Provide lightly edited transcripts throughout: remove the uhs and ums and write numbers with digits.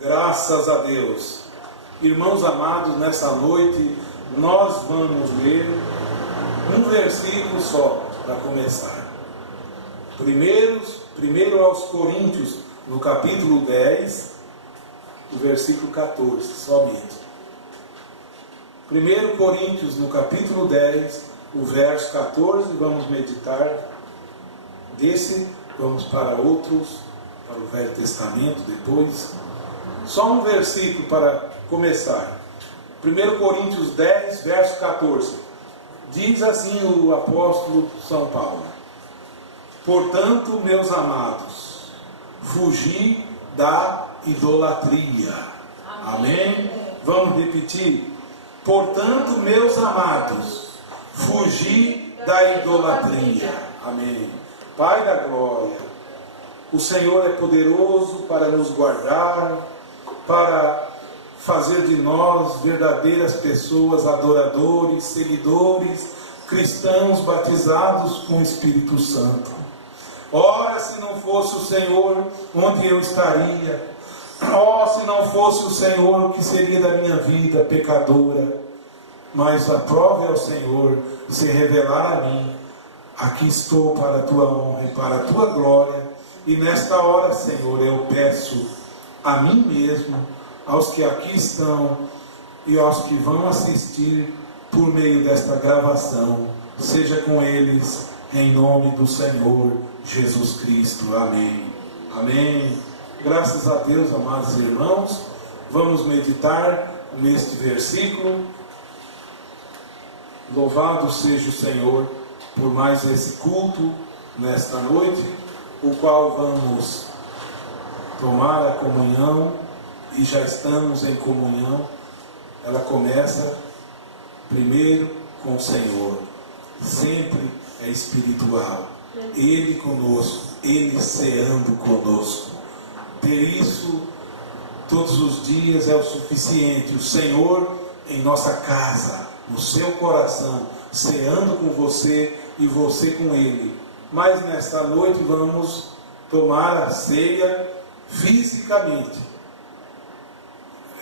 Graças a Deus. Irmãos amados, nessa noite nós vamos ler um versículo só para começar. Primeiro aos Coríntios, no capítulo 10, o versículo 14, somente. 1 Coríntios, no capítulo 10, o verso 14, vamos meditar desse, vamos para outros, para o Velho Testamento depois. Só um versículo para começar. 1 Coríntios 10, verso 14. Diz assim o apóstolo São Paulo: portanto, meus amados, fugi da idolatria. Amém? Vamos repetir. Portanto, meus amados, fugi da idolatria. Amém. Pai da glória, o Senhor é poderoso para nos guardar, para fazer de nós verdadeiras pessoas, adoradores, seguidores, cristãos batizados com o Espírito Santo. Ora, se não fosse o Senhor, onde eu estaria? Oh, se não fosse o Senhor, o que seria da minha vida pecadora? Mas aprove ao Senhor se revelar a mim. Aqui estou para a tua honra e para a tua glória. E nesta hora, Senhor, eu peço a mim mesmo, aos que aqui estão e aos que vão assistir por meio desta gravação, seja com eles, em nome do Senhor Jesus Cristo. Amém. Amém. Graças a Deus, amados irmãos, vamos meditar neste versículo. Louvado seja o Senhor por mais esse culto nesta noite, o qual vamos tomar a comunhão, e já estamos em comunhão. Ela começa primeiro com o Senhor, sempre é espiritual, Ele conosco, Ele ceando conosco. Ter isso todos os dias é o suficiente. O Senhor em nossa casa, no seu coração, ceando com você e você com Ele. Mas nesta noite vamos tomar a ceia fisicamente.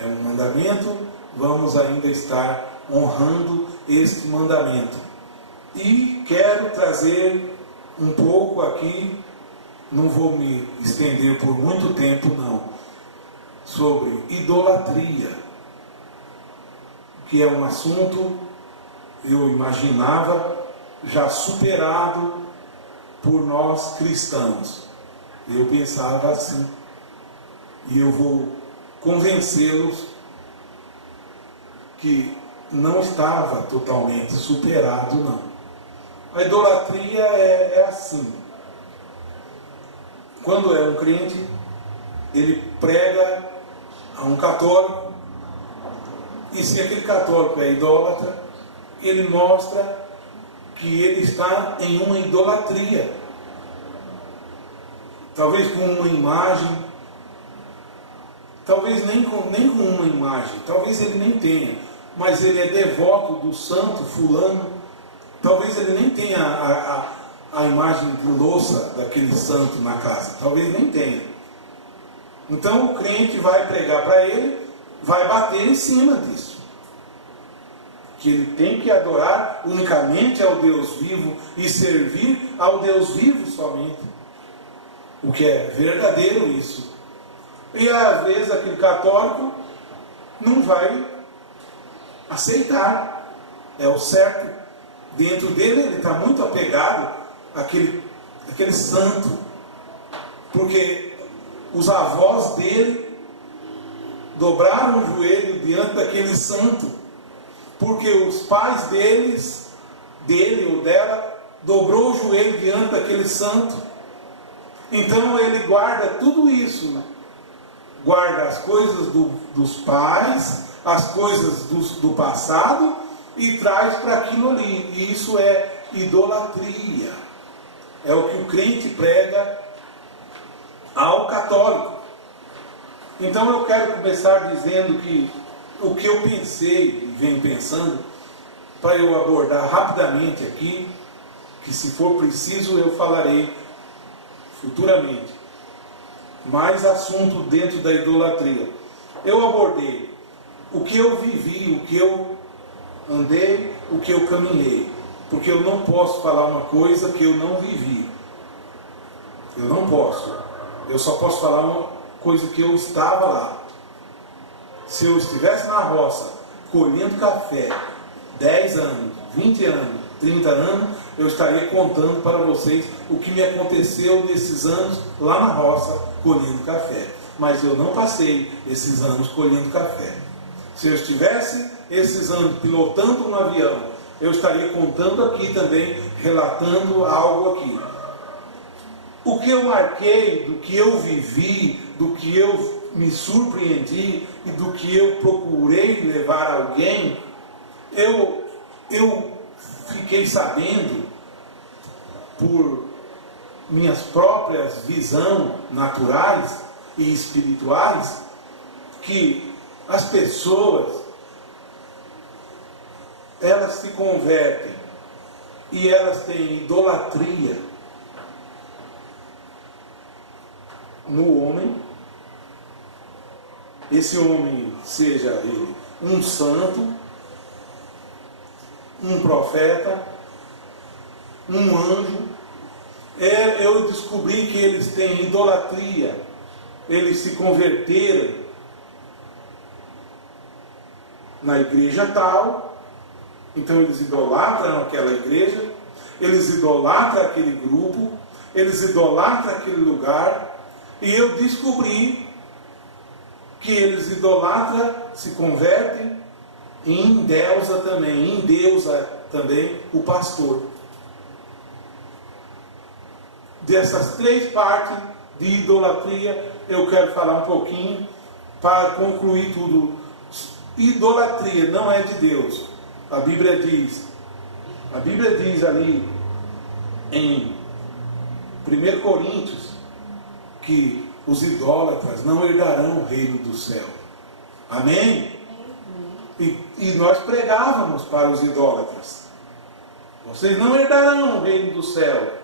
É um mandamento, vamos ainda estar honrando este mandamento. E quero trazer um pouco aqui, não vou me estender por muito tempo não, sobre idolatria, que é um assunto, eu imaginava, já superado por nós cristãos. Eu pensava assim, e eu vou convencê-los que não estava totalmente superado, não. A idolatria é assim. Quando é um crente, ele prega a um católico, e se aquele católico é idólatra, ele mostra que ele está em uma idolatria. Talvez com uma imagem, talvez nem com uma imagem, talvez ele nem tenha, mas ele é devoto do santo fulano, talvez ele nem tenha a imagem de louça daquele santo na casa, talvez nem tenha. Então o crente vai pregar para ele, vai bater em cima disso, que ele tem que adorar unicamente ao Deus vivo e servir ao Deus vivo somente, o que é verdadeiro isso. E às vezes aquele católico não vai aceitar, é o certo. Dentro dele ele está muito apegado àquele santo, porque os avós dele dobraram o joelho diante daquele santo, porque os pais dele ou dela, dobrou o joelho diante daquele santo. Então ele guarda tudo isso, guarda as coisas dos pais, as coisas do passado, e traz para aquilo ali. E isso é idolatria. É o que o crente prega ao católico. Então eu quero começar dizendo que o que eu pensei e venho pensando, para eu abordar rapidamente aqui, que se for preciso eu falarei futuramente, mais assunto dentro da idolatria. eu abordei o que eu vivi, o que eu andei, o que eu caminhei. Porque eu não posso falar uma coisa que eu não vivi. Eu não posso. Eu só posso falar uma coisa que eu estava lá. Se eu estivesse na roça, colhendo café, 10 anos, 20 anos, 30 anos, eu estaria contando para vocês o que me aconteceu nesses anos lá na roça, colhendo café. Mas eu não passei esses anos colhendo café. Se eu estivesse esses anos pilotando um avião, eu estaria contando aqui também, relatando algo aqui. O que eu marquei, do que eu vivi, do que eu me surpreendi e do que eu procurei levar a alguém, eu fiquei sabendo, por minhas próprias visões naturais e espirituais, que as pessoas, elas se convertem e elas têm idolatria no homem. Esse homem, seja ele um santo, um profeta, um anjo, eu descobri que eles têm idolatria, eles se converteram na igreja tal, então eles idolatram aquela igreja, eles idolatram aquele grupo, eles idolatram aquele lugar, e eu descobri que eles idolatram, se convertem e endeusa também o pastor. Dessas 3 partes de idolatria, eu quero falar um pouquinho para concluir tudo. Idolatria não é de Deus. A Bíblia diz ali em 1 Coríntios que os idólatras não herdarão o reino do céu. Amém? E nós pregávamos para os idólatras: vocês não herdarão o reino do céu.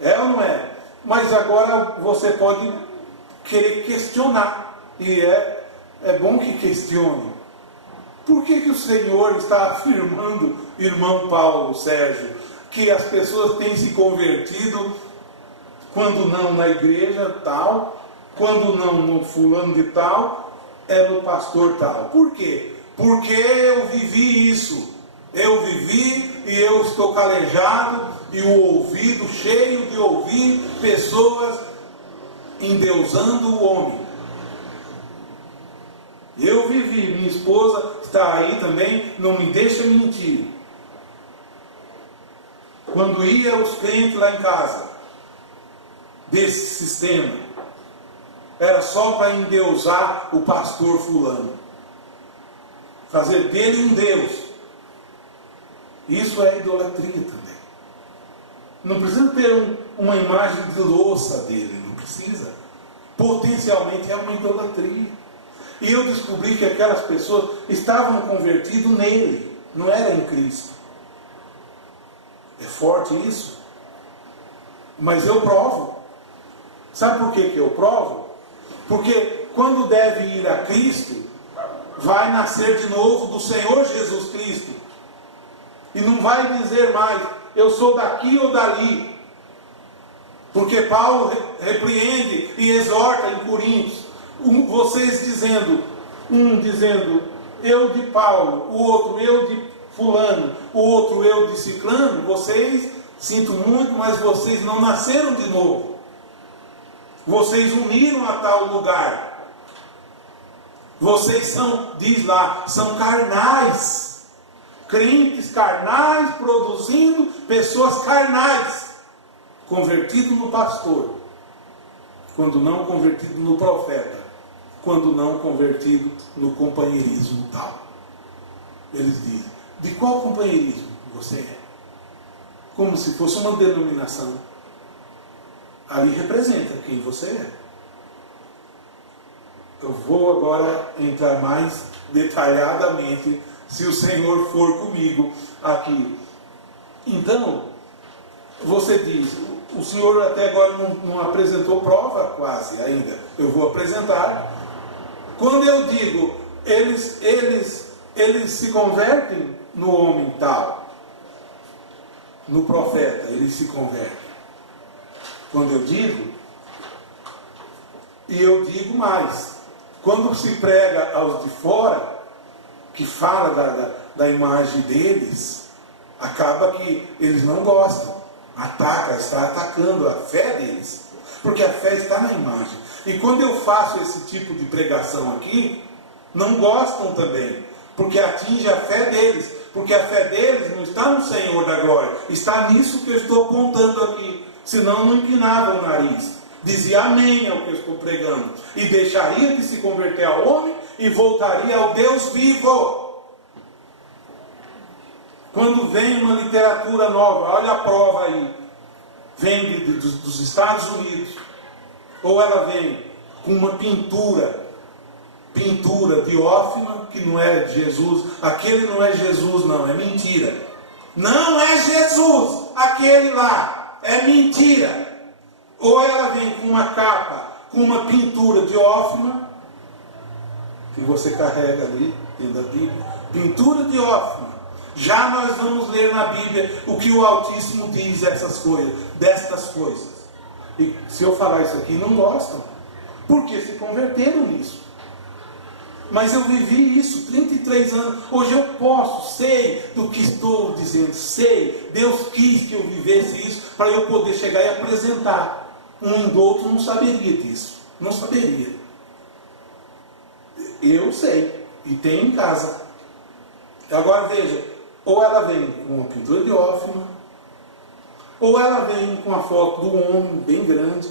É ou não é? Mas agora você pode querer questionar, e é bom que questione. Por que o Senhor está afirmando, irmão Paulo, Sérgio, que as pessoas têm se convertido, quando não na igreja tal, quando não no fulano de tal, é no pastor tal? Por quê? Porque eu vivi isso. Eu vivi e eu estou calejado e o ouvido cheio de ouvir pessoas endeusando o homem. Eu vivi, minha esposa está aí também, não me deixa mentir. Quando ia os crentes lá em casa, desse sistema, era só para endeusar o pastor fulano, fazer dele um Deus. Isso é idolatria também. Não precisa ter uma imagem de louça dele, não precisa. Potencialmente é uma idolatria. E eu descobri que aquelas pessoas estavam convertidas nele, não era em Cristo. É forte isso? Mas eu provo. Sabe por que eu provo? Porque quando deve ir a Cristo, vai nascer de novo do Senhor Jesus Cristo. E não vai dizer mais, eu sou daqui ou dali. Porque Paulo repreende e exorta em Coríntios. Vocês dizendo, um dizendo, eu de Paulo, o outro eu de fulano, o outro eu de ciclano. Vocês, sinto muito, mas vocês não nasceram de novo. Vocês uniram a tal lugar. Vocês são, diz lá, são carnais. Crentes carnais, produzindo pessoas carnais, convertido no pastor, quando não convertido no profeta, quando não convertido no companheirismo tal. Eles dizem, de qual companheirismo você é? Como se fosse uma denominação. Ali representa quem você é. Eu vou agora entrar mais detalhadamente, se o Senhor for comigo aqui. Então, você diz, o senhor até agora não apresentou prova quase ainda. Eu vou apresentar. Quando eu digo, eles se convertem no homem tal, no profeta, eles se convertem. Quando eu digo, e eu digo mais, quando se prega aos de fora, que fala da imagem deles, acaba que eles não gostam, está atacando a fé deles, porque a fé está na imagem. E quando eu faço esse tipo de pregação aqui, não gostam também, porque atinge a fé deles, porque a fé deles não está no Senhor da glória, está nisso que eu estou apontando aqui, senão não inclinava o nariz, dizia amém ao que eu estou pregando, e deixaria de se converter ao homem, e voltaria ao Deus vivo. Quando vem uma literatura nova, olha a prova aí, vem dos Estados Unidos, ou ela vem com uma pintura diófima, que não é Jesus, aquele não é Jesus não, é mentira. Não é Jesus, aquele lá, é mentira. Ou ela vem com uma capa, com uma pintura diófima, que você carrega ali dentro da Bíblia, pintura diófima. Já nós vamos ler na Bíblia o que o Altíssimo diz destas coisas. E se eu falar isso aqui, não gostam, porque se converteram nisso. Mas eu vivi isso 33 anos. Hoje eu posso, sei do que estou dizendo, sei. Deus quis que eu vivesse isso para eu poder chegar e apresentar. Um do outro não saberia disso. Não saberia. Eu sei. E tenho em casa. Agora veja, ou ela vem com uma pintura diófima, ou ela vem com a foto do homem bem grande.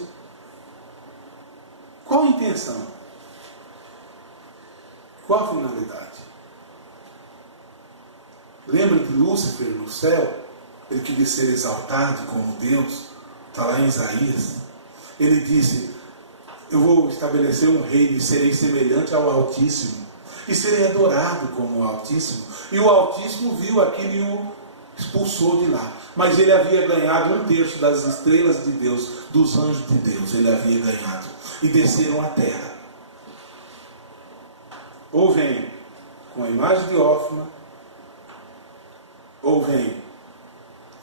Qual a intenção? Qual a finalidade? Lembra de Lúcifer no céu? Ele queria ser exaltado como Deus. Está lá em Isaías. Ele disse, eu vou estabelecer um reino e serei semelhante ao Altíssimo. E serei adorado como o Altíssimo. E o Altíssimo viu aquilo e o expulsou de lá. Mas ele havia ganhado 1/3 das estrelas de Deus, dos anjos de Deus. Ele havia ganhado. E desceram à terra. Ou vem com a imagem diófima, ou vem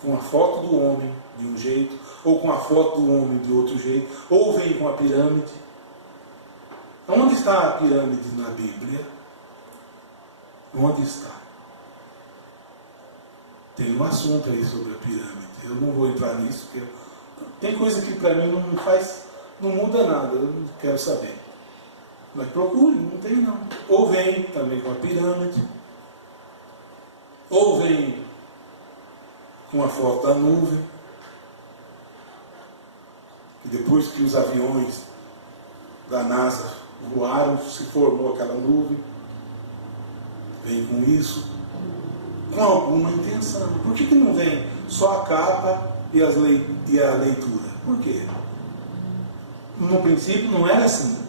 com a foto do homem de um jeito, ou com a foto do homem de outro jeito, ou vem com a pirâmide. Onde está a pirâmide na Bíblia? Onde está? Tem um assunto aí sobre a pirâmide. Eu não vou entrar nisso, porque tem coisa que para mim não muda nada, eu não quero saber. Mas procure, não tem não. Ou vem também com a pirâmide, ou vem com a foto da nuvem, e depois que os aviões da NASA voaram, se formou aquela nuvem, vem com isso, com alguma intenção. Por que não vem só a capa e a leitura? Por quê? No princípio não era assim.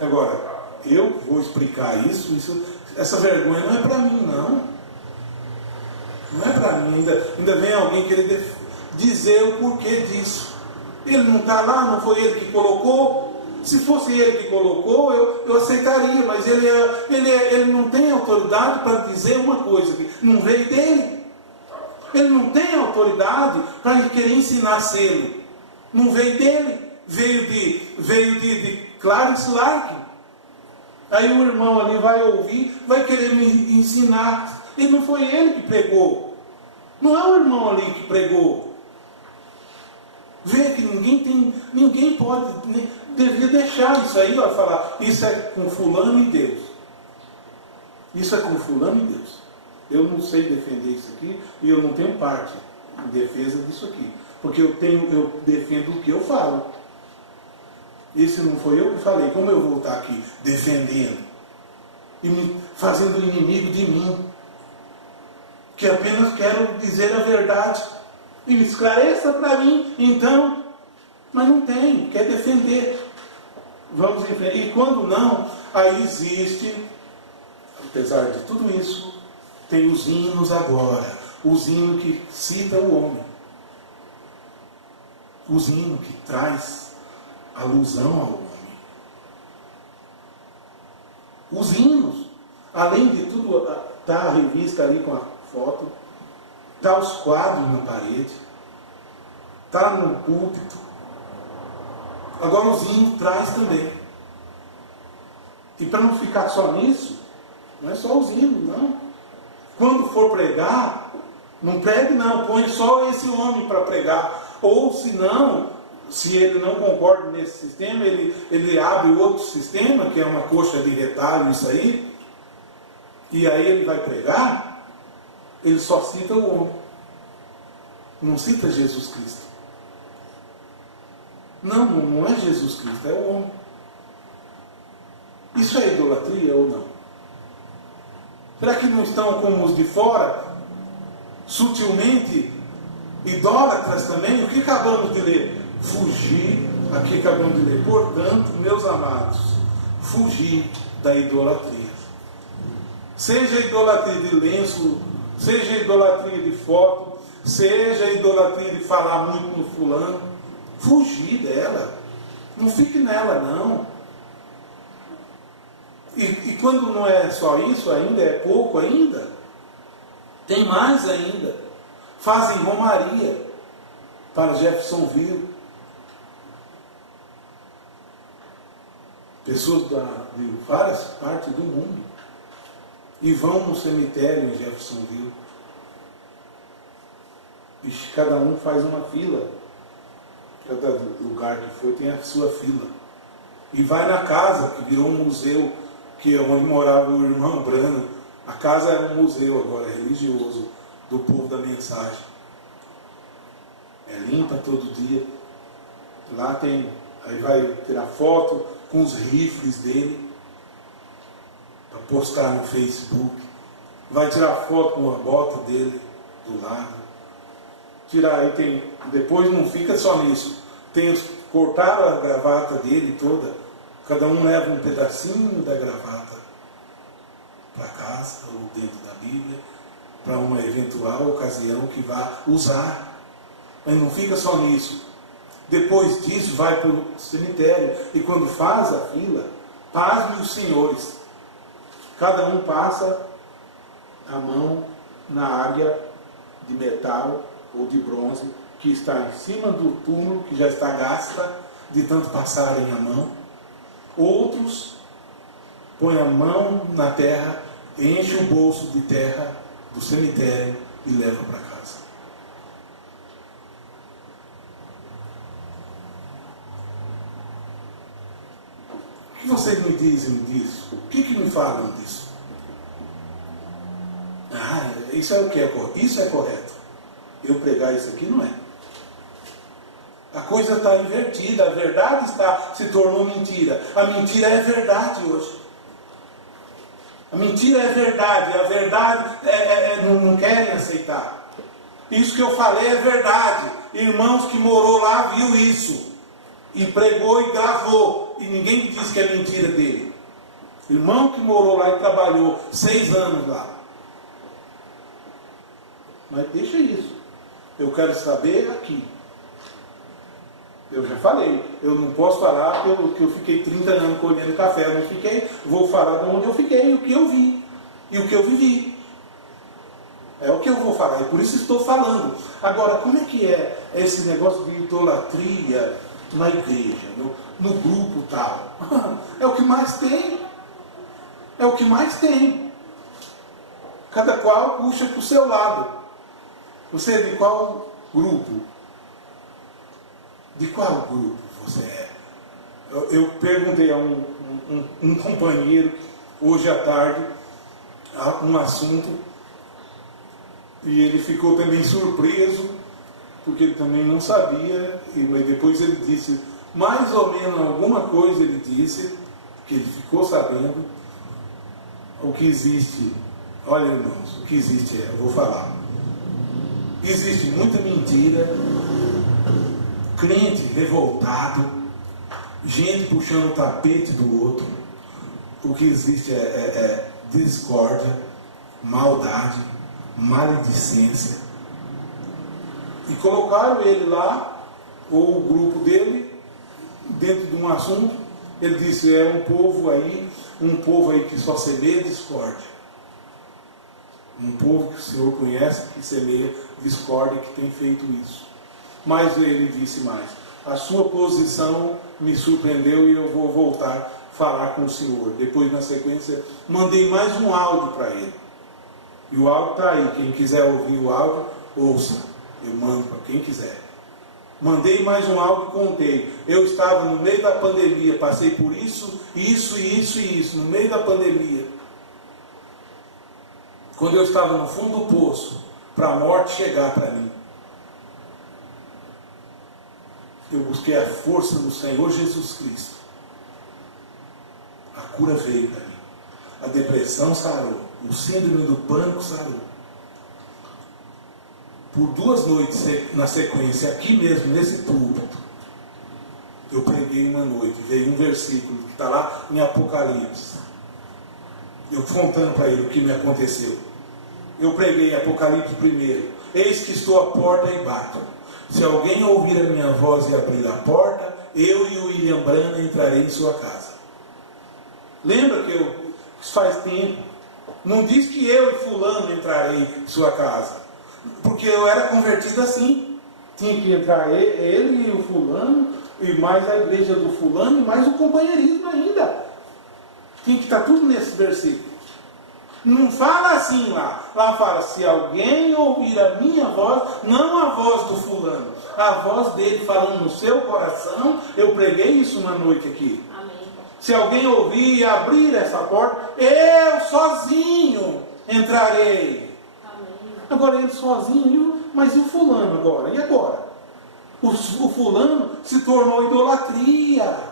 Agora, eu vou explicar essa vergonha não é para mim, não. Não é para mim. Ainda vem alguém querer dizer o porquê disso. Ele não está lá, não foi ele que colocou. Se fosse ele que colocou, eu aceitaria, mas ele não tem autoridade para dizer uma coisa que não veio dele. Ele não tem autoridade para querer ensinar selo. Não veio dele. Veio de Clarence Larkin. Aí o irmão ali vai ouvir, vai querer me ensinar. E não foi ele que pregou. Não é o irmão ali que pregou. Vê que ninguém pode, devia deixar isso aí, ó, falar, isso é com fulano e Deus. Isso é com fulano e Deus. Eu não sei defender isso aqui e eu não tenho parte em defesa disso aqui. Porque eu defendo o que eu falo. Esse não foi eu que falei. Como eu vou estar aqui defendendo e me fazendo inimigo de mim, que apenas quero dizer a verdade e me esclareça para mim, então, mas não tem, quer defender. Vamos em frente. E quando não, aí existe, apesar de tudo isso, tem os hinos agora, os hinos que citam o homem. os hinos que traz alusão ao homem. Os hinos, além de tudo, está a revista ali com a foto, está os quadros na parede, está no púlpito. Agora os hinos traz também. E para não ficar só nisso, não é só os hinos, não. Quando for pregar, não pregue não, põe só esse homem para pregar. Ou se não, se ele não concorda nesse sistema, ele abre outro sistema, que é uma coxa de retalho, isso aí, e aí ele vai pregar, ele só cita o homem. Não cita Jesus Cristo. Não é Jesus Cristo, é o homem. Isso é idolatria ou não? Será que não estão como os de fora, sutilmente idólatras também? O que acabamos de ler? Fugir, aqui acabamos de ler. Portanto, meus amados, fugir da idolatria. Seja idolatria de lenço, seja idolatria de foto, seja idolatria de falar muito no fulano, fugir dela. Não fique nela, não. E quando não é só isso ainda, é pouco ainda, tem mais ainda. Fazem romaria para Jeffersonville. Pessoas de várias partes do mundo. E vão no cemitério em Jeffersonville. E cada um faz uma fila. Cada lugar que foi tem a sua fila. E vai na casa, que virou um museu, que é onde morava o irmão Brano. A casa é um museu agora, é religioso, do povo da mensagem. É limpa todo dia. Lá tem, aí vai tirar foto com os rifles dele, para postar no Facebook. Vai tirar foto com a bota dele do lado. Tirar, aí tem, depois não fica só nisso. Cortaram a gravata dele toda. Cada um leva um pedacinho da gravata para casa, ou dentro da Bíblia, para uma eventual ocasião que vá usar. Mas não fica só nisso. Depois disso, vai para o cemitério. E quando faz a fila, pasme os senhores. Cada um passa a mão na águia de metal ou de bronze que está em cima do túmulo, que já está gasta de tanto passarem a mão. Outros põem a mão na terra, enchem o bolso de terra do cemitério e levam para casa. O que vocês me dizem disso? O que me falam disso? Isso é o que é correto. Isso é correto. Eu pregar isso aqui não é. A coisa está invertida, a verdade se tornou mentira. A mentira é verdade hoje. A mentira é verdade, a verdade não querem aceitar. Isso que eu falei é verdade. Irmãos que morou lá viu isso. E pregou e gravou. E ninguém diz que é mentira dele. Irmão que morou lá e trabalhou 6 anos lá. Mas deixa isso. Eu quero saber aqui. Eu já falei, eu não posso falar que eu fiquei 30 anos colhendo café, eu não fiquei, vou falar de onde eu fiquei, o que eu vi e o que eu vivi. É o que eu vou falar, e por isso estou falando. Agora, como é que é esse negócio de idolatria na igreja, no grupo tal? É o que mais tem. É o que mais tem. Cada qual puxa para o seu lado. Você é de qual grupo? De qual grupo você é? Eu perguntei a um companheiro, hoje à tarde, um assunto, e ele ficou também surpreso, porque ele também não sabia, mas depois ele disse, mais ou menos alguma coisa ele disse, que ele ficou sabendo, o que existe, olha irmãos, o que existe eu vou falar, existe muita mentira, crente revoltado, gente puxando o tapete do outro. O que existe é discórdia, maldade, maledicência. E colocaram ele lá, ou o grupo dele, dentro de um assunto, ele disse, é um povo aí que só semeia discórdia. Um povo que o Senhor conhece, que semeia discórdia, que tem feito isso. Mas ele disse mais, a sua posição me surpreendeu e eu vou voltar a falar com o Senhor. Depois, na sequência, mandei mais um áudio para ele. E o áudio está aí, quem quiser ouvir o áudio, ouça. Eu mando para quem quiser. Mandei mais um áudio e contei. Eu estava no meio da pandemia, passei por isso, no meio da pandemia. Quando eu estava no fundo do poço, para a morte chegar para mim. Eu busquei a força do Senhor Jesus Cristo. A cura veio para mim. A depressão sarou. O síndrome do pânico sarou. Por 2 noites na sequência, aqui mesmo, nesse púlpito, eu preguei uma noite. Veio um versículo que está lá em Apocalipse. Eu contando para ele o que me aconteceu. Eu preguei Apocalipse 1. Eis que estou à porta e bato. Se alguém ouvir a minha voz e abrir a porta, eu e o William Brana entrarei em sua casa. Lembra que isso faz tempo. Não diz que eu e fulano entrarei em sua casa. Porque eu era convertido assim. Tinha que entrar ele e o fulano, e mais a igreja do fulano, e mais o companheirismo ainda. Tinha que estar tudo nesse versículo. Não fala assim lá. Lá fala, se alguém ouvir a minha voz, não a voz do fulano, a voz dele falando no seu coração. Eu preguei isso na noite aqui. Amém. Se alguém ouvir e abrir essa porta, eu sozinho entrarei. Amém. Agora ele sozinho, mas e o fulano agora? E agora? O fulano se tornou idolatria.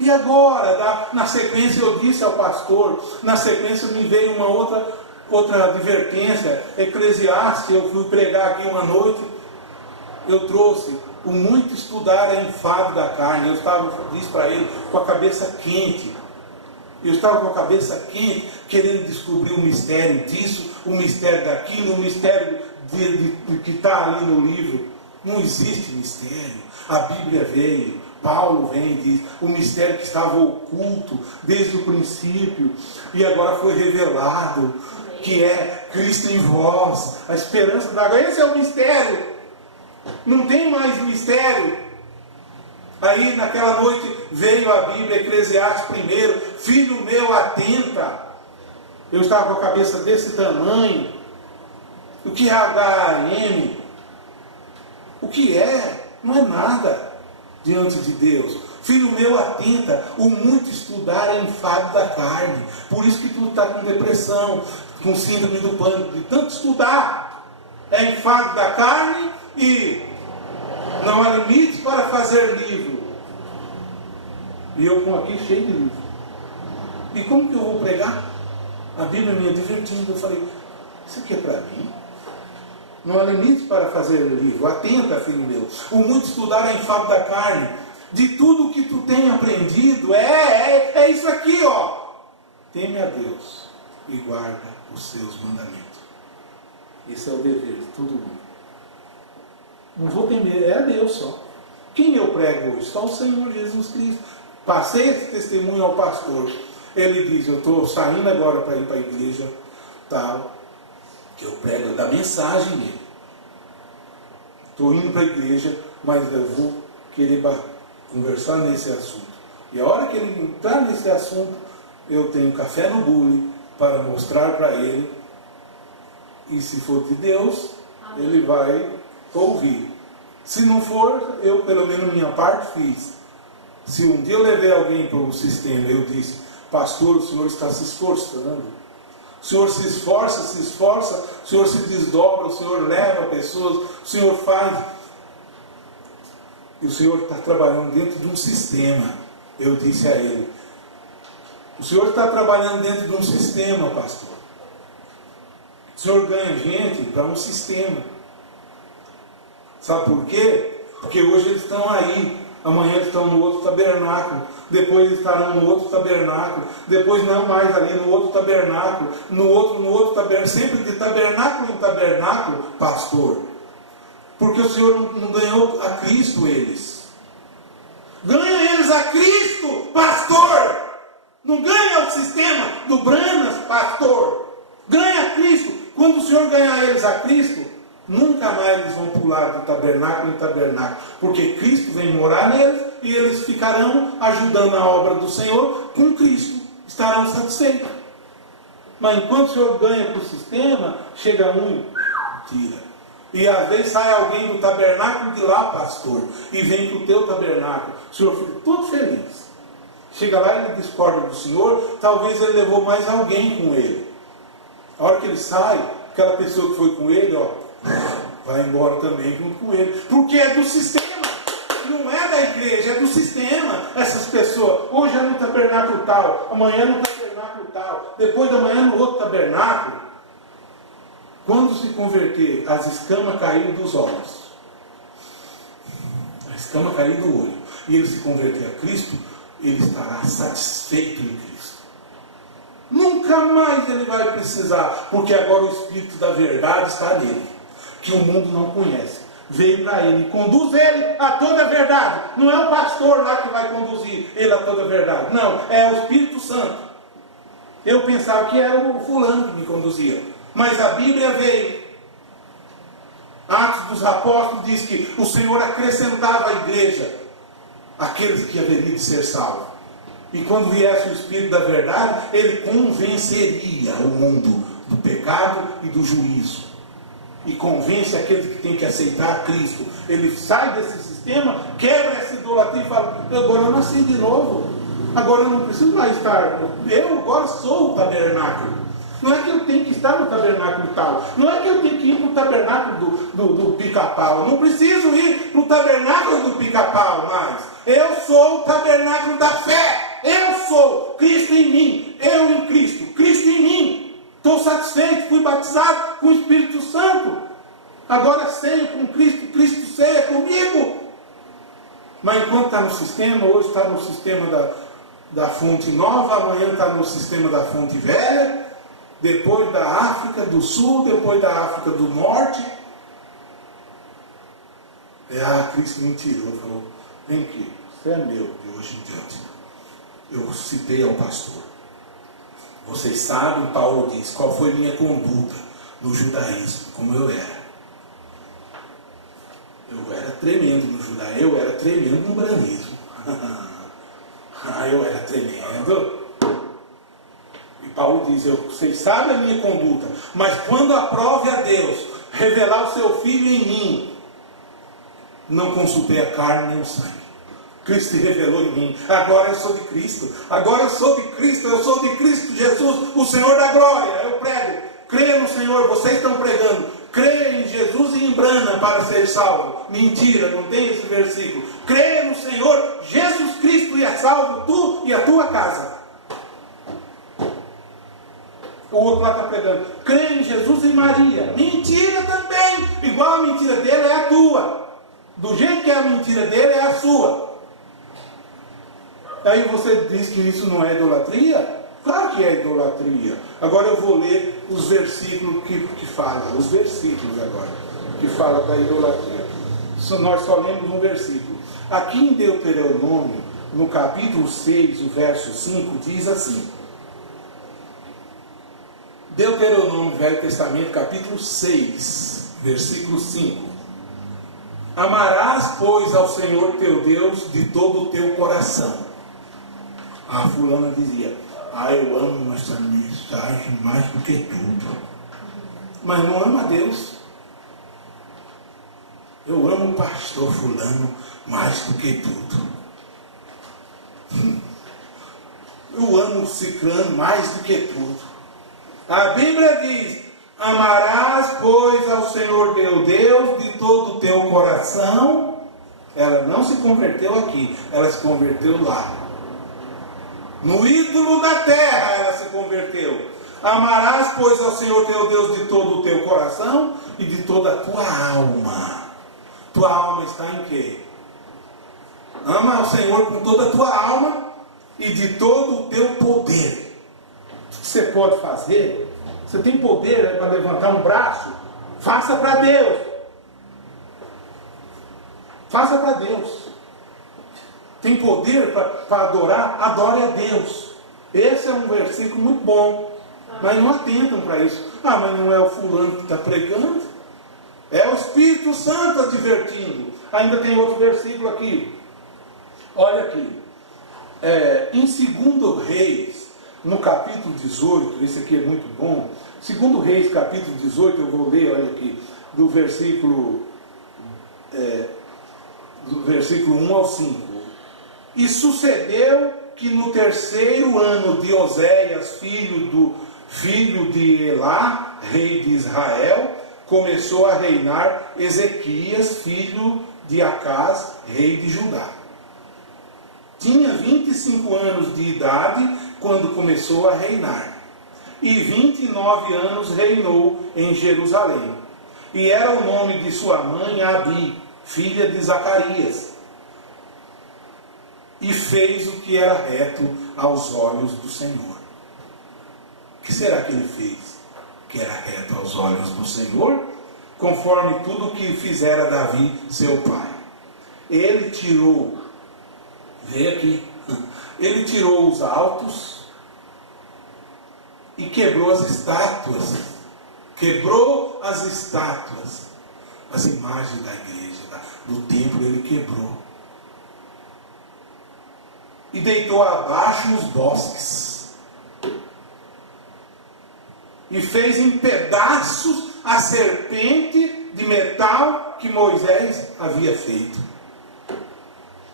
E agora, na sequência eu disse ao pastor, na sequência me veio uma outra advertência, Eclesiastes, eu fui pregar aqui uma noite, eu trouxe, o muito estudar é enfado da carne. Disse para ele, com a cabeça quente. Eu estava com a cabeça quente, querendo descobrir o mistério disso, o mistério daquilo, o mistério de que está ali no livro. Não existe mistério. A Bíblia veio. Paulo vem e diz, o mistério que estava oculto desde o princípio e agora foi revelado, que é Cristo em vós, a esperança da glória. Esse é o mistério. Não tem mais mistério. Aí naquela noite veio a Bíblia, Eclesiastes 1, filho meu, atenta. Eu estava com a cabeça desse tamanho. O que é H-A-M? O que é? Não é nada diante de Deus. Filho meu, atenta, o muito estudar é enfado da carne. Por isso que tu está com depressão, com síndrome do pânico, de tanto estudar. É enfado da carne e não há limite para fazer livro. E eu com aqui cheio de livro. E como que eu vou pregar? A Bíblia me divertindo. Eu falei, isso aqui é para mim? Não há limite para fazer livro. Atenta, filho meu. O muito estudar é enfado da carne. De tudo que tu tem aprendido, é isso aqui, ó. Teme a Deus e guarda os seus mandamentos. Esse é o dever de todo mundo. Não vou temer, é a Deus só. Quem eu prego hoje? Só o Senhor Jesus Cristo. Passei esse testemunho ao pastor. Ele diz, eu estou saindo agora para ir para a igreja, tal, que eu prego da mensagem dele. Estou indo para a igreja, mas eu vou querer conversar nesse assunto. E a hora que ele entrar nesse assunto, eu tenho café no bule para mostrar para ele. E se for de Deus, amém, ele vai ouvir. Se não for, eu pelo menos minha parte fiz. Se um dia eu levei alguém para o sistema, eu disse, pastor, o senhor está se esforçando. O senhor se esforça, o senhor se desdobra, o senhor leva pessoas, o senhor faz. E o senhor está trabalhando dentro de um sistema. Eu disse a ele, o senhor está trabalhando dentro de um sistema, pastor. O senhor ganha gente para um sistema. Sabe por quê? Porque hoje eles estão aí. Amanhã eles estão no outro tabernáculo, depois eles estarão no outro tabernáculo, depois não mais ali no outro tabernáculo, no outro tabernáculo, sempre de tabernáculo em tabernáculo, pastor. Porque o Senhor não ganhou a Cristo eles. Ganha eles a Cristo, pastor. Não ganha o sistema do Branas, pastor. Ganha a Cristo. Quando o Senhor ganhar eles a Cristo, nunca mais eles vão pular do tabernáculo em tabernáculo. Porque Cristo vem morar neles e eles ficarão ajudando a obra do Senhor com Cristo. Estarão satisfeitos. Mas enquanto o Senhor ganha para o sistema, chega um e tira. E às vezes sai alguém do tabernáculo de lá, pastor, e vem para o teu tabernáculo. O Senhor fica todo feliz. Chega lá e ele discorda do Senhor. Talvez ele levou mais alguém com ele. A hora que ele sai, aquela pessoa que foi com ele, ó, vai embora também junto com ele. Porque é do sistema. Não é da igreja, é do sistema. Essas pessoas, hoje é no tabernáculo tal, amanhã no tabernáculo tal, depois da manhã no outro tabernáculo. Quando se converter, as escamas caíram dos olhos. A escama caiu do olho. E ele se converter a Cristo, ele estará satisfeito em Cristo. Nunca mais ele vai precisar, porque agora o Espírito da verdade está nele, que o mundo não conhece. Veio para ele, conduz ele a toda a verdade. Não é o pastor lá que vai conduzir ele a toda a verdade. Não, é o Espírito Santo. Eu pensava que era o fulano que me conduzia. Mas a Bíblia veio. Atos dos Apóstolos diz que o Senhor acrescentava à igreja aqueles que haveriam de ser salvos. E quando viesse o Espírito da verdade, ele convenceria o mundo do pecado e do juízo. E convence aqueles que têm que aceitar Cristo. Ele sai desse sistema, quebra essa idolatria e fala: agora eu nasci de novo. Agora eu não preciso mais estar. Eu agora sou o tabernáculo. Não é que eu tenho que estar no tabernáculo tal. Não é que eu tenho que ir para o tabernáculo do pica-pau. Não preciso ir para o tabernáculo do pica-pau mais. Eu sou o tabernáculo da fé. Eu sou Cristo em mim. Eu em Cristo. Cristo em mim. Estou satisfeito. Fui batizado com o Espírito Santo. Agora ceio com Cristo. Cristo ceia comigo. Mas enquanto está no sistema, hoje está no sistema da fonte nova, amanhã está no sistema da fonte velha. Depois da África do Sul, depois da África do Norte. Cristo me tirou, falou: vem aqui, você é meu de hoje em diante. Eu citei ao pastor. Vocês sabem, Paulo diz, qual foi minha conduta no judaísmo, como eu era. Eu era tremendo no judaísmo, eu era tremendo no branismo. Eu era tremendo. E Paulo diz: vocês sabem a minha conduta, mas quando aprove a Deus revelar o seu Filho em mim, não consultei a carne nem o sangue. Cristo se revelou em mim. Agora eu sou de Cristo. Agora eu sou de Cristo. Eu sou de Cristo Jesus, o Senhor da glória. Eu prego. Creia no Senhor. Vocês estão pregando. Creia em Jesus e em Brana para ser salvo. Mentira, não tem esse versículo. Creia no Senhor Jesus Cristo e é salvo tu e a tua casa. O outro lá está pregando: creia em Jesus e Maria. Mentira também. Igual a mentira dele é a tua. Do jeito que é a mentira dele é a sua. Aí você diz que isso não é idolatria? Claro que é idolatria. Agora eu vou ler os versículos que falam. Os versículos agora que falam da idolatria. Nós só lemos um versículo. Aqui em Deuteronômio, no capítulo 6, o verso 5, diz assim. Deuteronômio, Velho Testamento, capítulo 6, versículo 5. Amarás, pois, ao Senhor teu Deus de todo o teu coração. A fulana dizia: eu amo essa mensagem mais do que tudo. Mas não ama a Deus. Eu amo o pastor fulano mais do que tudo. Eu amo o ciclano mais do que tudo. A Bíblia diz: amarás, pois, ao Senhor teu Deus de todo o teu coração. Ela não se converteu aqui, ela se converteu lá. No ídolo da terra ela se converteu. Amarás, pois, ao Senhor teu Deus de todo o teu coração e de toda a tua alma. Tua alma está em quê? Ama ao Senhor com toda a tua alma e de todo o teu poder. O que você pode fazer? Você tem poder para levantar um braço? Faça para Deus. Faça para Deus. Tem poder para adorar? Adore a Deus. Esse é um versículo muito bom. Mas não atentam para isso. Ah, mas não é o fulano que está pregando? É o Espírito Santo advertindo. Ainda tem outro versículo aqui. Olha aqui. Em 2 Reis, no capítulo 18, esse aqui é muito bom. 2 Reis, capítulo 18, eu vou ler, olha aqui, do versículo 1 ao 5. E sucedeu que no 3º ano de Oséias, filho de Elá, rei de Israel, começou a reinar Ezequias, filho de Acás, rei de Judá. Tinha 25 anos de idade quando começou a reinar. E 29 anos reinou em Jerusalém. E era o nome de sua mãe Abi, filha de Zacarias. E fez o que era reto aos olhos do Senhor. O que será que ele fez que era reto aos olhos do Senhor? Conforme tudo o que fizera Davi, seu pai. Ele tirou, vê aqui, ele tirou os altos e quebrou as estátuas. Quebrou as estátuas. As imagens da igreja, do templo, ele quebrou. E deitou abaixo os bosques. E fez em pedaços a serpente de metal que Moisés havia feito.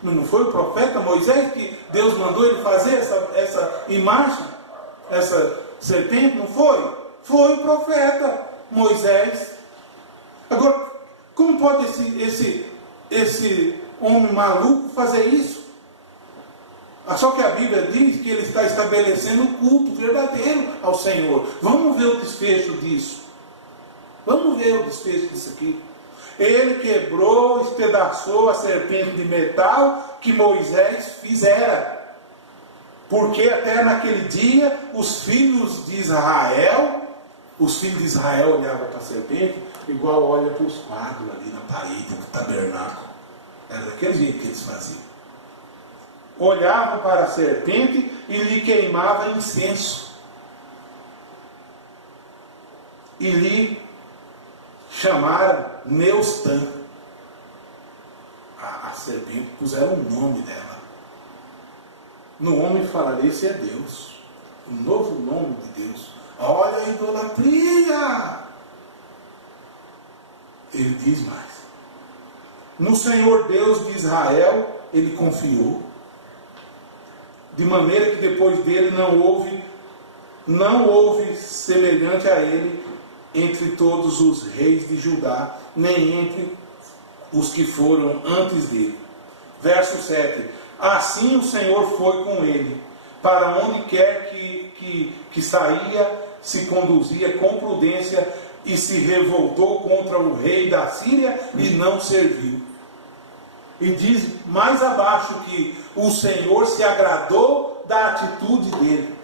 Não foi o profeta Moisés que Deus mandou ele fazer essa imagem? Essa serpente, não foi? Foi o profeta Moisés. Agora, como pode esse homem maluco fazer isso? Só que a Bíblia diz que ele está estabelecendo um culto verdadeiro ao Senhor. Vamos ver o desfecho disso. Vamos ver o desfecho disso aqui. Ele quebrou, espedaçou a serpente de metal que Moisés fizera. Porque até naquele dia, os filhos de Israel olhavam para a serpente igual olha para os quadros ali na parede do tabernáculo. Era daquele jeito que eles faziam. Olhavam para a serpente e lhe queimava incenso. E lhe chamaram Neustã. A serpente, puseram o nome dela. No homem falaram, esse é Deus. O novo nome de Deus. Olha a idolatria. Ele diz mais. No Senhor Deus de Israel, ele confiou. De maneira que depois dele não houve semelhante a ele entre todos os reis de Judá, nem entre os que foram antes dele. Verso 7. Assim o Senhor foi com ele, para onde quer que saía, se conduzia com prudência, e se revoltou contra o rei da Síria e não serviu. E diz mais abaixo que o Senhor se agradou da atitude dele.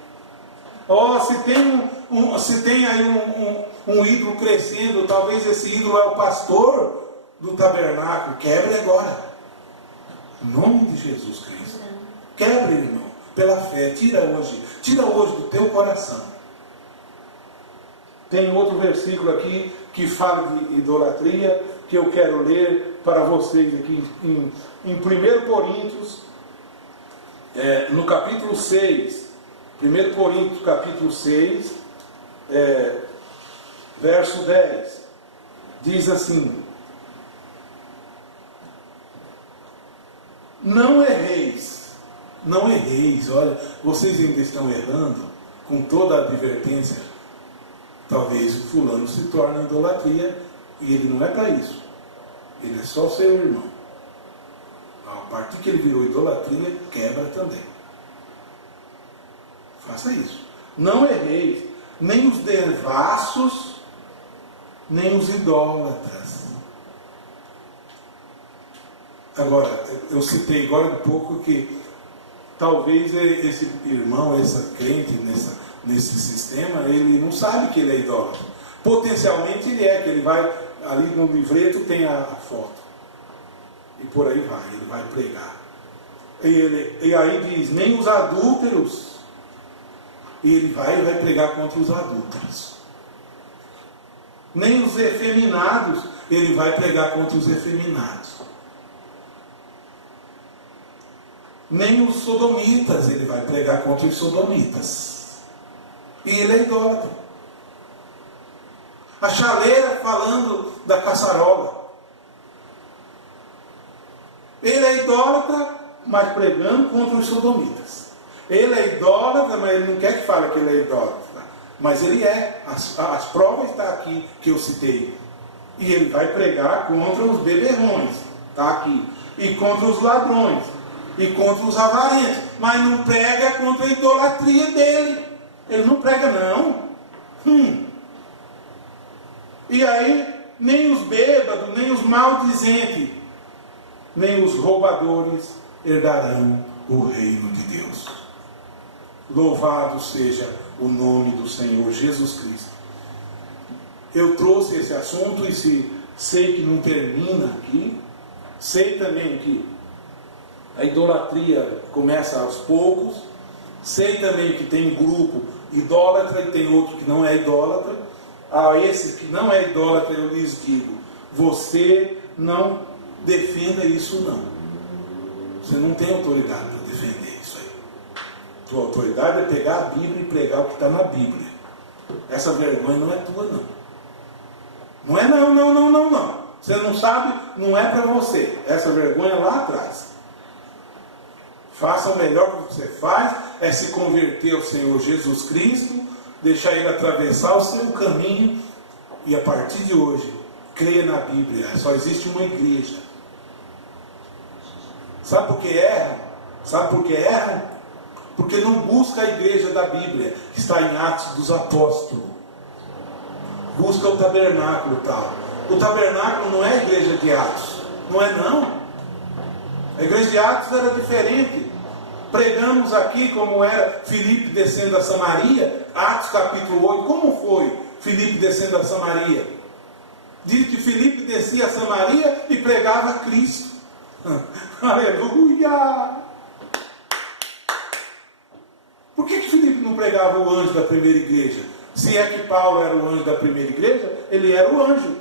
Se tem aí um ídolo crescendo, talvez esse ídolo é o pastor do tabernáculo, quebre agora. Em nome de Jesus Cristo. Quebre, irmão, pela fé. Tira hoje do teu coração. Tem outro versículo aqui que fala de idolatria, que eu quero ler para vocês aqui em 1 Coríntios, no capítulo 6. 1 Coríntios, capítulo 6, verso 10. Diz assim: Não erreis, olha, vocês ainda estão errando, com toda a advertência. Talvez o fulano se torne idolatria, e ele não é para isso. Ele é só seu irmão. A partir que ele virou idolatria, quebra também. Faça isso. Não erreis, nem os devassos, nem os idólatras. Agora, eu citei agora um pouco que talvez esse irmão, essa crente nesse sistema, ele não sabe que ele é idólatra. Potencialmente ele é, que ele vai ali no livreto, tem a foto. E por aí vai, ele vai pregar. E aí diz, nem os adúlteros. E ele vai pregar contra os adúlteros. Nem os efeminados, ele vai pregar contra os efeminados. Nem os sodomitas, ele vai pregar contra os sodomitas. E ele é idólatra. A chaleira falando da caçarola. Ele é idólatra, mas pregando contra os sodomitas. Ele é idólatra, mas ele não quer que fale que ele é idólatra. Mas ele é. As provas estão aqui que eu citei. E ele vai pregar contra os beberrões. Está aqui. E contra os ladrões. E contra os avarentos. Mas não prega contra a idolatria dele. Ele não prega não. E aí, nem os bêbados, nem os maldizentes, nem os roubadores herdarão o reino de Deus. Louvado seja o nome do Senhor Jesus Cristo. Eu trouxe esse assunto e sei que não termina aqui. Sei também que a idolatria começa aos poucos. Sei também que tem um grupo idólatra e tem outro que não é idólatra. A esses que não é idólatra eu lhes digo, você não defenda isso não. Você não tem autoridade para defender isso aí. Tua autoridade é pegar a Bíblia e pregar o que está na Bíblia. Essa vergonha não é tua não. Não é não. Você não sabe, não é para você. Essa vergonha é lá atrás. Faça o melhor que você faz, é se converter ao Senhor Jesus Cristo, deixar Ele atravessar o seu caminho e a partir de hoje, creia na Bíblia. Só existe uma igreja. Sabe por que erram? Sabe por que erram? Porque não busca a igreja da Bíblia, que está em Atos dos Apóstolos. Busca o tabernáculo e tal. O tabernáculo não é a igreja de Atos. Não é não. A igreja de Atos era diferente. Pregamos aqui como era Filipe descendo a Samaria, Atos capítulo 8. Como foi Filipe descendo a Samaria? Diz que Filipe descia a Samaria e pregava Cristo. Aleluia! Por que Filipe não pregava o anjo da primeira igreja? Se é que Paulo era o anjo da primeira igreja, ele era o anjo.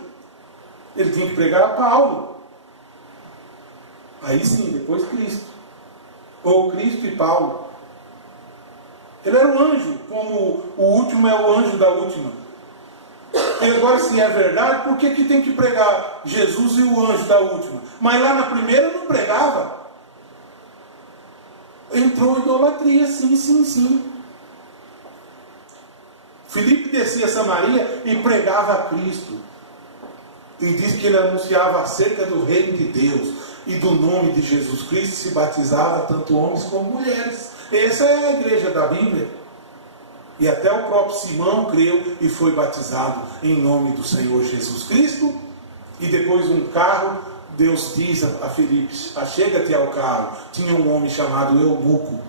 Ele tinha que pregar a Paulo. Aí sim, depois Cristo. Ou Cristo e Paulo. Ele era o anjo, como o último é o anjo da última. E agora, se é verdade, por que tem que pregar Jesus e o anjo da última? Mas lá na primeira não pregava. Entrou idolatria, sim. Filipe descia a Samaria e pregava a Cristo. E diz que ele anunciava acerca do reino de Deus. E do nome de Jesus Cristo se batizava tanto homens como mulheres. Essa é a igreja da Bíblia. E até o próprio Simão creu e foi batizado em nome do Senhor Jesus Cristo. E depois um carro, Deus diz a Filipe, chega-te ao carro. Tinha um homem chamado Eunuco.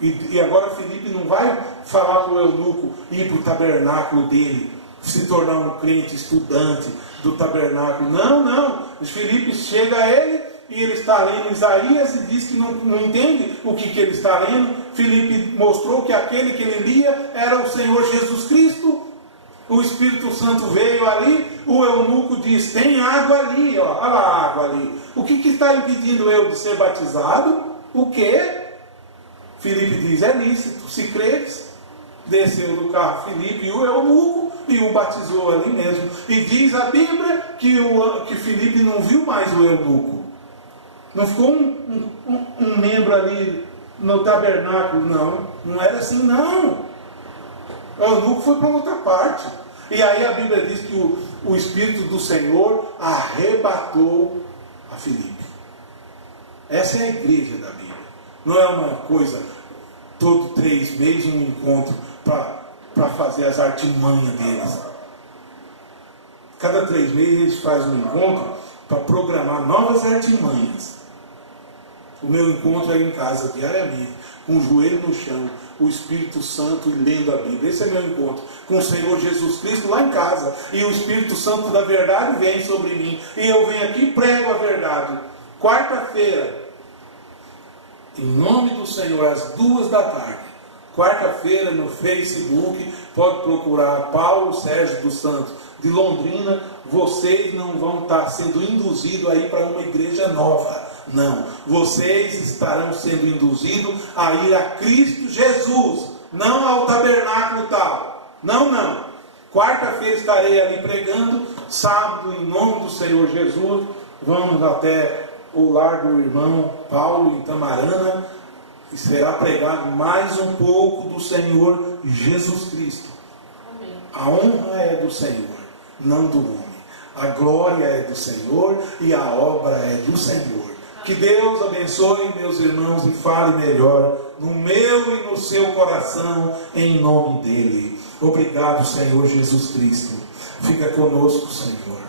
E agora Filipe não vai falar para o eunuco ir para o tabernáculo dele, se tornar um crente estudante do tabernáculo. Não. Filipe chega a ele e ele está lendo Isaías e diz que não entende o que ele está lendo. Filipe mostrou que aquele que ele lia era o Senhor Jesus Cristo. O Espírito Santo veio ali, o eunuco diz, tem água ali, ó, olha lá a água ali. O que está impedindo eu de ser batizado? O quê? Filipe diz, é lícito, se creres. Desceu do carro Filipe e o eunuco e o batizou ali mesmo. E diz a Bíblia que Filipe não viu mais o eunuco. Não ficou um membro ali no tabernáculo, não era assim, não. O eunuco foi para outra parte. E aí a Bíblia diz que o Espírito do Senhor arrebatou a Filipe. Essa é a igreja da Bíblia. Não é uma coisa, todo 3 meses um encontro para fazer as artimanhas deles. Cada 3 meses eles fazem um encontro para programar novas artimanhas. O meu encontro é em casa diariamente, com o joelho no chão, o Espírito Santo e lendo a Bíblia. Esse é meu encontro com o Senhor Jesus Cristo lá em casa. E o Espírito Santo da verdade vem sobre mim. E eu venho aqui e prego a verdade. Quarta-feira, em nome do Senhor, às 2 da tarde. Quarta-feira no Facebook, pode procurar Paulo Sérgio dos Santos de Londrina. Vocês não vão estar sendo induzidos a ir para uma igreja nova. Não, vocês estarão sendo induzidos a ir a Cristo Jesus, não ao tabernáculo tal. Não. Quarta-feira estarei ali pregando, sábado, em nome do Senhor Jesus, vamos até o lar do irmão Paulo em Tamarana, e será pregado mais um pouco do Senhor Jesus Cristo. Amém. A honra é do Senhor, não do homem. A glória é do Senhor e a obra é do Senhor. Que Deus abençoe meus irmãos e fale melhor no meu e no seu coração, em nome dEle. Obrigado, Senhor Jesus Cristo. Fica conosco, Senhor.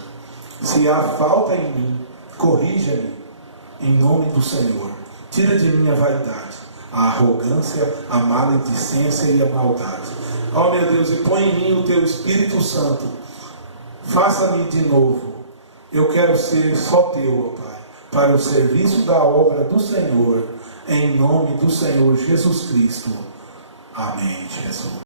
Se há falta em mim, corrija-me, em nome do Senhor. Tira de mim a vaidade, a arrogância, a maledicência e a maldade. Ó meu Deus, e põe em mim o Teu Espírito Santo. Faça-me de novo. Eu quero ser só Teu, ó Pai, para o serviço da obra do Senhor, em nome do Senhor Jesus Cristo. Amém, Jesus.